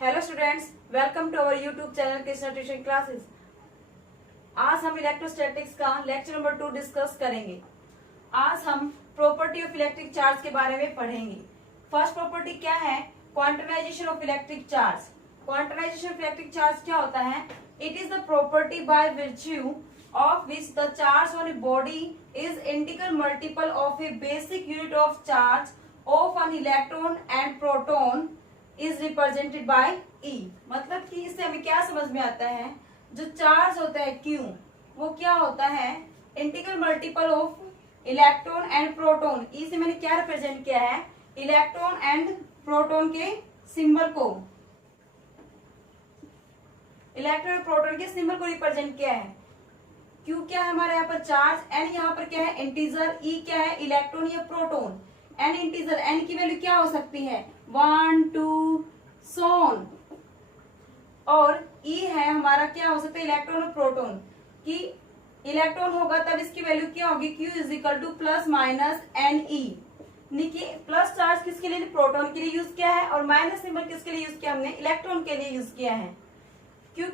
Hello students, welcome to our YouTube channel Krishna tuition classes. आज हम electrostatics का lecture number 2 discuss करेंगे। आज हम प्रॉपर्टी ऑफ इलेक्ट्रिक चार्ज के बारे में पढ़ेंगे। फर्स्ट प्रॉपर्टी क्या है? Quantization of electric charge. Quantization of electric charge क्या होता है? It is the property by virtue of which the charge on a body is integral multiple of a basic unit of charge of an electron and proton is represented by E। मतलब कि इससे हमें क्या समझ में आता है, जो चार्ज होता है Q वो क्या होता है? Integral multiple of electron and proton. ई से मैंने क्या रिप्रेजेंट किया है? इलेक्ट्रॉन एंड प्रोटॉन के सिंबल को, इलेक्ट्रॉन और प्रोटॉन के सिंबल को रिप्रेजेंट किया है। क्यू क्या है हमारे यहाँ पर? चार्ज। एन यहाँ पर क्या है? इंटीजर। ई क्या है? इलेक्ट्रॉन या प्रोटॉन। एन इंटीजर, एन की वैल्यू क्या हो सकती है? 1 2 सोन। और ई है हमारा क्या हो सकता है? इलेक्ट्रॉन और प्रोटॉन की। इलेक्ट्रॉन होगा तब इसकी वैल्यू क्या होगी? Q is equal to plus minus n e. देखिए प्लस चार्ज किसके लिए? प्रोटॉन के लिए यूज किया है, और माइनस सिंबल किसके लिए यूज किया? हमने इलेक्ट्रॉन के लिए यूज किया है। क्यों?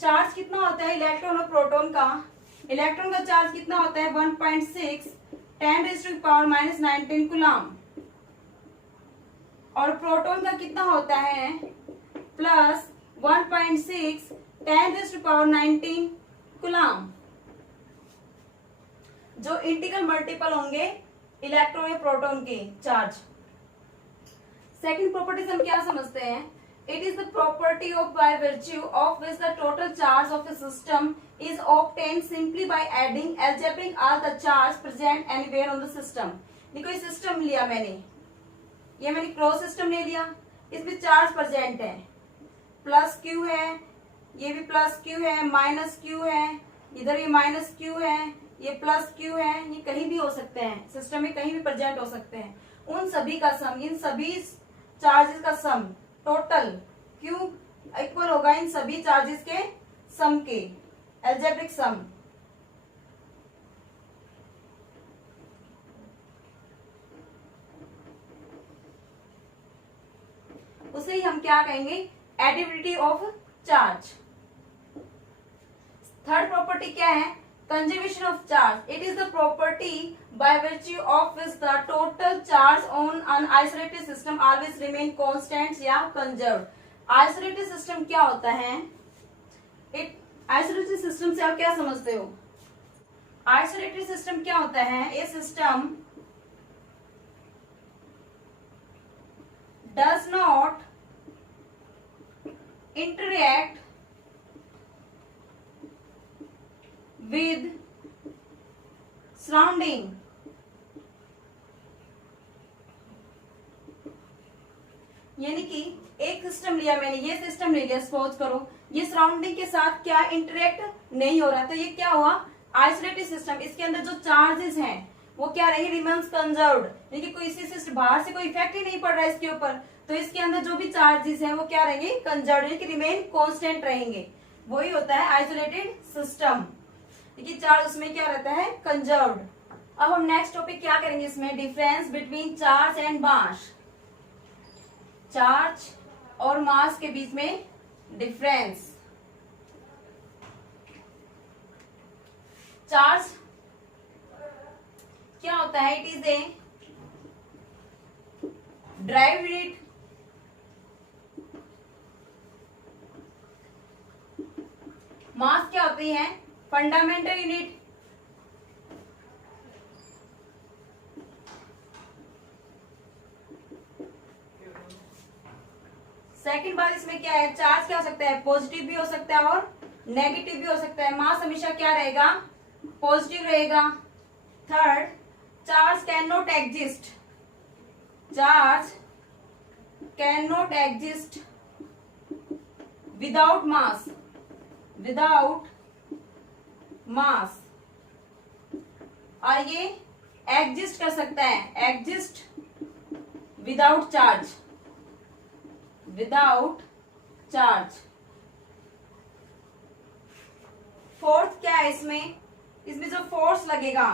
चार्ज कितना होता है इलेक्ट्रॉन और प्रोटॉन का? इलेक्ट्रॉन का चार्ज कितना होता है? 1.6 10⁻⁻⁹ कूलम। और प्रोटॉन का कितना होता है? Plus 1.6 10⁻⁹ coulomb. जो इंटीग्रल मल्टीपल होंगे इलेक्ट्रॉन या प्रोटॉन के चार्ज। सेकंड प्रॉपर्टी हम क्या समझते हैं? It is the property of by virtue of which the total charge of a system is obtained simply by adding algebraic all the charge present anywhere on the system। देखो ये system लिया मैंने, ये मैंने क्रॉस सिस्टम ले लिया, इसमें charge present है, प्लस क्यू है, ये भी प्लस क्यू है, माइनस क्यू है, इधर ये माइनस क्यू है, ये प्लस क्यू है, ये कहीं भी हो सकते हैं, सिस्टम में कहीं भी प्रेजेंट हो सकते हैं। उन सभी का सम, इन सभी चार्जेस का सम टोटल क्यू इक्वल होगा इन सभी चार्जेस के सम के, एल्जेब्रिक सम। उसे ही हम क्या कहेंगे? एडिबिलिटी ऑफ चार्ज। थर्ड प्रॉपर्टी क्या है? Conservation of charge. It is the property by virtue of which the total charge on an isolated system always remain constant या conserved। आइसोलेटेड सिस्टम क्या होता है? आइसोलेटेड सिस्टम से आप क्या समझते हो? आइसोलेटेड सिस्टम क्या होता है? A system does not interact with surrounding. यानी कि एक सिस्टम लिया मैंने, ये सिस्टम ले लिया, सपोज करो ये सराउंडिंग के साथ क्या इंटरेक्ट नहीं हो रहा, तो ये क्या हुआ? Isolated system. इसके अंदर जो चार्जेस हैं वो क्या रहेंगे? Remains conserved. देखिए कोई सिस्टम बाहर से कोई इफेक्ट ही नहीं पड़ रहा है इसके ऊपर, तो इसके अंदर जो भी चार्जेस हैं वो क्या रहेंगे? कंजर्व्ड, यानी कि रिमेन कांस्टेंट रहेंगे। वही होता है आइसोलेटेड सिस्टम। देखिए चार्ज उसमें क्या रहता है? कंजर्व्ड। अब हम नेक्स्ट टॉपिक क्या करेंगे इसमें? Difference between charge and mass. Charge और मास के बीच में डिफरेंस। चार्ज क्या होता है? It is a drive unit mass क्या होती है? Fundamental unit. सेकंड बात इसमें क्या है? चार्ज क्या हो सकता है? पॉजिटिव भी हो सकता है और नेगेटिव भी हो सकता है। मास हमेशा क्या रहेगा? पॉजिटिव रहेगा। Third, charge can not exist. Charge can not exist without mass, without mass. और ये एग्जिस्ट कर सकता है, exist without charge, without charge. Fourth क्या है इसमें? इसमें जो फोर्स लगेगा,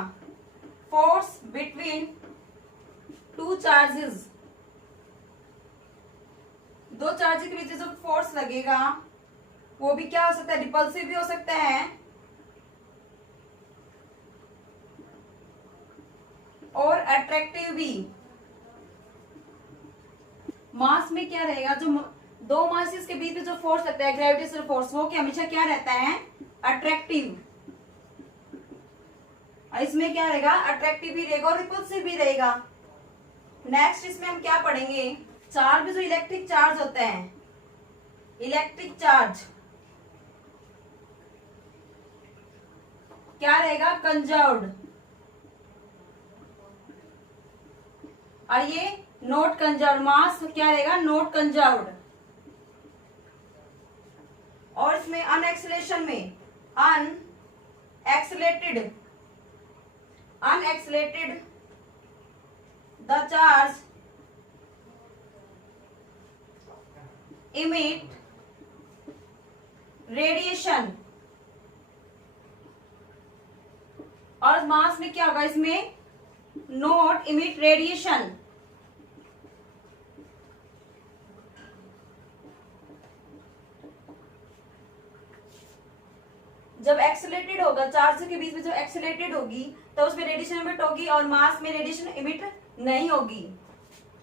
फोर्स बिटवीन टू चार्जेस, दो चार्ज के बीच जो फोर्स लगेगा वो भी क्या हो सकता है, रिपल्सिव भी हो सकता है और अट्रैक्टिव भी। मास में क्या रहेगा, जो दो मासेस के बीच में जो फोर्स लगता है ग्रेविटेशनल फोर्स, वो क्या हमेशा क्या रहता है, अट्रैक्टिव। इसमें क्या रहेगा, अट्रैक्टिव भी रहेगा और रिपल्सिव भी रहेगा। नेक्स्ट इसमें हम क्या पढ़ेंगे, चार्ज जो इलेक्ट्रिक चार्ज होता है, इलेक्ट्रिक चार्ज क्या रहेगा, कंजर्व्ड, और ये नॉट कंजर्व्ड। मास क्या रहेगा, नॉट कंजर्व्ड। और इसमें अनएक्सलेशन में अनएक्सलेटेड द चार्ज emit रेडिएशन। और मास में क्या होगा, इसमें नॉट emit रेडिएशन। जब एक्सेलेटेड होगा, चार्ज के बीच में जो एक्सेलेटेड होगी तो उसमें रेडिएशन इमिट होगी और मास में रेडिएशन इमिट नहीं होगी।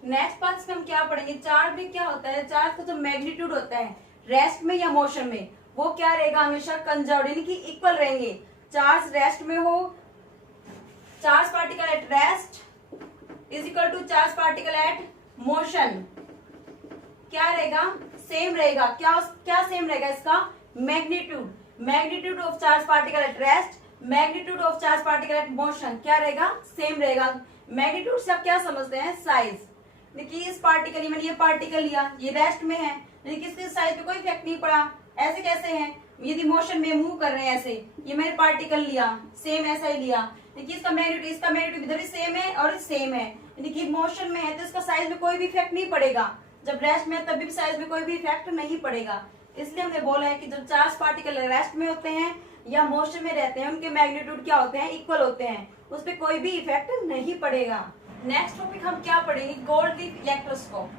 नेक्स्ट पार्ट में हम क्या पढ़ेंगे, चार्ज में क्या होता है, चार्ज का जो मैग्नीट्यूड होता है रेस्ट में या मोशन में, वो क्या रहेगा, हमेशा कंजर्व्ड यानी कि इक्वल रहेंगे। चार्ज रेस्ट में हो, charge particle at rest is equal to charge particle at motion, क्या रहेगा, सेम रहेगा। क्या सेम रहेगा, इसका magnitude of charge particle at rest, magnitude of charge particle at motion क्या रहेगा, सेम रहेगा। मैग्नीट्यूड से आप क्या समझते हैं, साइज। देखिए इस पार्टिकल, मैंने ये पार्टिकल लिया, ये रेस्ट में है, लेकिन इसके साइज पे कोई इफेक्ट नहीं पड़ा। ऐसे कैसे है, यदि मोशन में मूव कर रहे हैं ऐसे, ये मैंने पार्टिकल लिया, सेम ऐसा ही लिया, देखिए इसका मैग्नीट्यूड इधर भी सेम है और सेम है, यानी कि मोशन में है तो इसका साइज में कोई भी इफेक्ट नहीं पड़ेगा। जब रेस्ट में है तब भी साइज में कोई भी इफेक्ट नहीं पड़ेगा। इसलिए हमने बोला है कि जब चार्ज पार्टिकल रेस्ट में होते हैं या मोशन में रहते हैं, उनके मैग्नीट्यूड क्या होते हैं, इक्वल होते हैं, उस पर कोई भी इफेक्ट नहीं पड़ेगा। नेक्स्ट टॉपिक हम क्या पढ़ेंगे, gold leaf electroscope.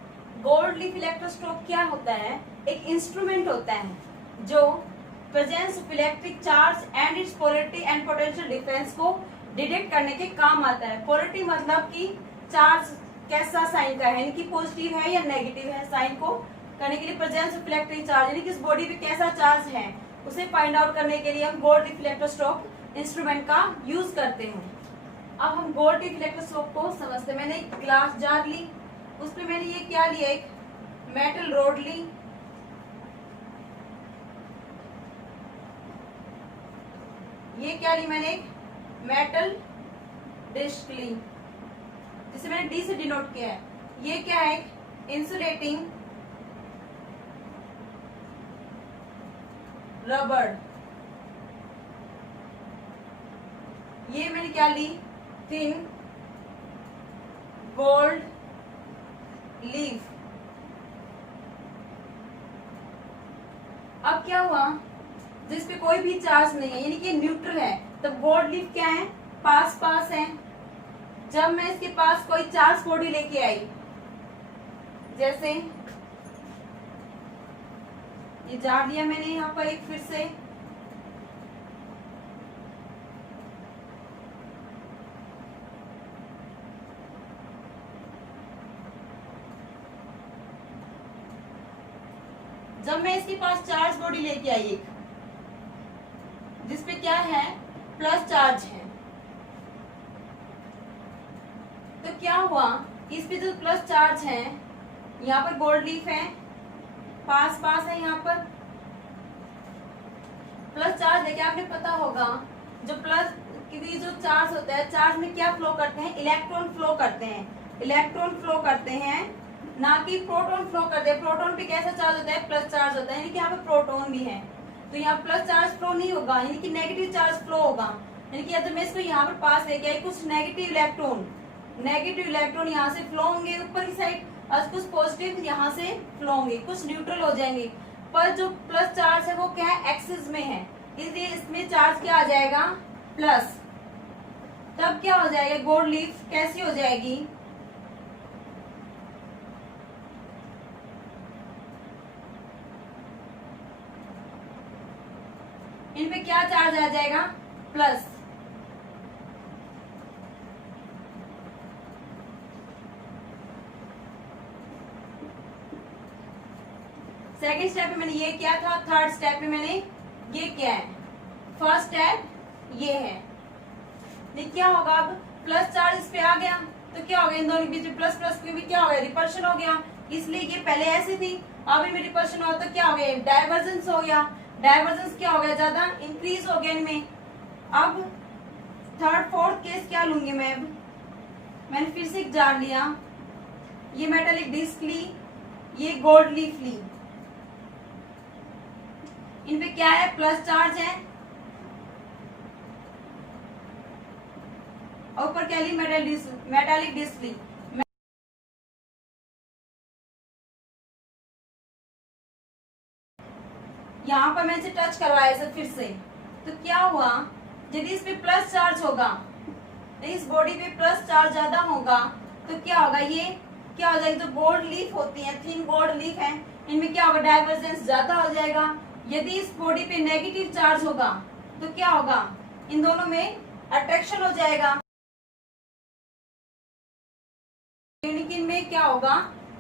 Gold leaf electroscope क्या होता है, एक इंस्ट्रूमेंट होता है जो presence of electric charge and it's polarity and potential difference को डिटेक्ट करने के काम आता है। पोलैरिटी मतलब कि चार्ज कैसा साइन का है, यानी कि पॉजिटिव है या नेगेटिव है, साइन को करने के लिए प्रेजेंस ऑफ इलेक्ट्रिक चार्ज यानी कि इस बॉडी पे कैसा चार्ज है उसे फाइंड आउट करने के लिए हम गोल्ड लीफ इलेक्ट्रोस्कोप इंस्ट्रूमेंट का यूज करते हैं। अब हम गोल्ड लीफ इलेक्ट्रोस्कोप को समझते हैं। मैंने एक ग्लास जार ली, उसमें मैंने ये क्या लिया, एक मेटल रोड ली, ये क्या ली मैंने, एक मेटल डिस्क ली जिसे मैंने डी से डिनोट किया है। ये क्या है, एक इंसुलेटिंग रबड़। ये मैंने क्या ली, थिन गोल्ड लीफ। अब क्या हुआ, जिसपे कोई भी चार्ज नहीं है यानी कि न्यूट्रल है, तब गोल्ड लीफ क्या है, पास पास है। जब मैं इसके पास कोई चार्ज बॉडी लेके आई, जैसे ये जार दिया मैंने यहाँ पर एक, फिर से जब मैं इसके पास चार्ज बॉडी लेके आई एक, जिसपे क्या है, प्लस चार्ज है, तो क्या हुआ, इस पे जो प्लस चार्ज है, यहाँ पर गोल्ड लीफ है, पास पास है, यहाँ पर प्लस चार्ज लेके आपने पता होगा जो प्लस की जो चार्ज होता है, चार्ज में क्या फ्लो करते हैं, इलेक्ट्रॉन फ्लो करते हैं, इलेक्ट्रॉन फ्लो करते हैं, ना कि प्रोटॉन फ्लो करते हैं। प्रोटॉन पे कैसा चार्ज होता है, प्लस चार्ज होता है, यानी कि यहाँ पे प्रोटॉन भी है, तो यहाँ प्लस चार्ज फ्लो नहीं होगा, यानी कि नेगेटिव चार्ज फ्लो होगा। यानी कि अगर मैं इसको यहाँ पर पास लेके आई, कुछ नेगेटिव इलेक्ट्रॉन यहाँ से फ्लो होंगे ऊपर की साइड, और कुछ पॉजिटिव यहाँ से फ्लो होंगे, कुछ न्यूट्रल हो जाएंगे। पर जो प्लस चार्ज है वो क्या है, एक्सिस में है, इसलिए इसमें चार्ज क्या आ जाएगा, प्लस। तब क्या हो जाएगा, गोल्ड लीफ कैसी हो जाएगी, इन पे क्या चार्ज आ जाएगा, प्लस। सेकेंड स्टेप में मैंने ये किया था, थर्ड स्टेप में मैंने ये किया है। फर्स्ट स्टेप ये है। क्या होगा, अब प्लस चार्ज इस पे आ गया तो क्या हो गया, इन दोनों के बीच में प्लस प्लस के भी क्या हो गया, रिपल्शन हो गया। इसलिए ये पहले ऐसी थी, अब इनमें रिपल्शन हुआ तो क्या हो गया, डाइवर्जेंस हो गया। डाइवर्जेंस क्या हो गया, ज्यादा इंक्रीज हो गया इनमें। अब थर्ड फोर्थ केस क्या लूंगी मैं, अब मैंने फिर से एक जार लिया, ये मेटालिक डिस्क ली, ये गोल्ड लीफ ली। इन पे क्या है, प्लस चार्ज है, और ऊपर क्या ली, मेटालिक डिस्क ली। यहाँ पर मैं इसे टच करवाया इसे फिर से, तो क्या हुआ, यदि इस पे प्लस चार्ज होगा, इस बॉडी पे प्लस चार्ज ज्यादा होगा तो क्या होगा, ये क्या हो जाएगा, जो गोल्ड लीफ होती है, थिन गोल्ड लीफ है, इनमें क्या होगा, डाइवर्जेंस ज्यादा हो जाएगा। यदि इस बॉडी पे नेगेटिव चार्ज होगा तो क्या होगा, इन दोनों में अट्रैक्शन हो जाएगा। इनमें क्या होगा,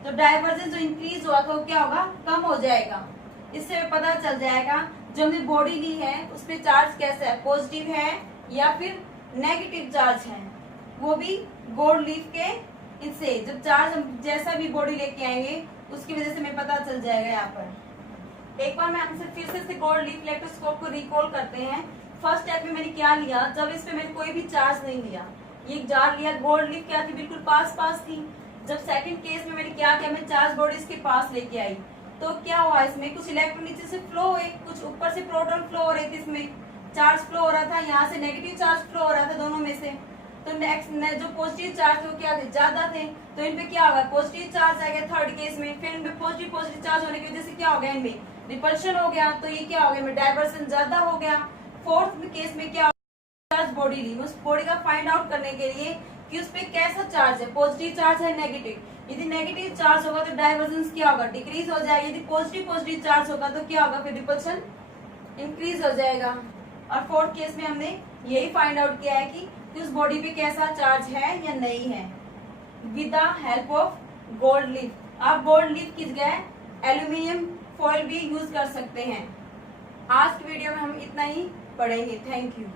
तो डाइवर्जेंस जो इंक्रीज हुआ था वो क्या होगा, कम हो जाएगा। इससे पता चल जाएगा जो हमने बॉडी ली है उस पे चार्ज कैसा है, पॉजिटिव है या फिर नेगेटिव चार्ज है। वो भी गोल्ड लीफ के इससे जब चार्ज हम जैसा भी बॉडी लेके आएंगे उसकी वजह से हमें पता चल जाएगा। यहाँ पर एक बार मैं हमसे फिर से गोल्ड लीफ इलेक्ट्रोस्कोप को रिकॉल करते हैं। फर्स्ट स्टेप में मैंने क्या लिया, जब इस पे मैंने कोई भी चार्ज नहीं लिया, ये जार लिया, गोल्ड लीफ क्या थी, बिल्कुल पास पास थी। जब सेकंड केस में मैंने क्या किया, मैं चार्ज बॉडी इसके पास लेके आई तो क्या हुआ, इसमें कुछ इलेक्ट्रॉन नीचे से फ्लो हुए, कुछ ऊपर से प्रोटॉन फ्लो हो रहे थे, इसमें चार्ज फ्लो हो रहा था, यहाँ से नेगेटिव चार्ज फ्लो हो रहा था दोनों में से। तो नेक्स्ट जो पॉजिटिव चार्ज थे वो क्या थे, ज्यादा थे, तो इनपे क्या होगा, पॉजिटिव चार्ज आ गया थर्ड केस में। फिर इनपे पॉजिटिव चार्ज होने की वजह से क्या हो गया, इनमें रिपल्शन हो गया, तो ये क्या हो गया, इनमें डाइवर्सन ज्यादा हो गया। फोर्थ केस में क्या चार्ज बॉडी ली, उस बॉडी का फाइंड आउट करने के लिए कि उस पे कैसा चार्ज है, पॉजिटिव चार्ज है नेगेटिव। यदि नेगेटिव चार्ज होगा तो डाइवर्जेंस क्या होगा, डिक्रीज हो जाएगा। यदि पॉजिटिव चार्ज होगा तो क्या होगा, फिर रिपल्शन इंक्रीज हो जाएगा। और फोर्थ केस में हमने यही फाइंड आउट किया है कि उस बॉडी पे कैसा चार्ज है या नहीं है, with the help of gold leaf. आप गोल्ड लीफ की जगह एल्यूमिनियम फॉइल भी यूज कर सकते हैं। आज की वीडियो में हम इतना ही पढ़ेंगे। Thank you.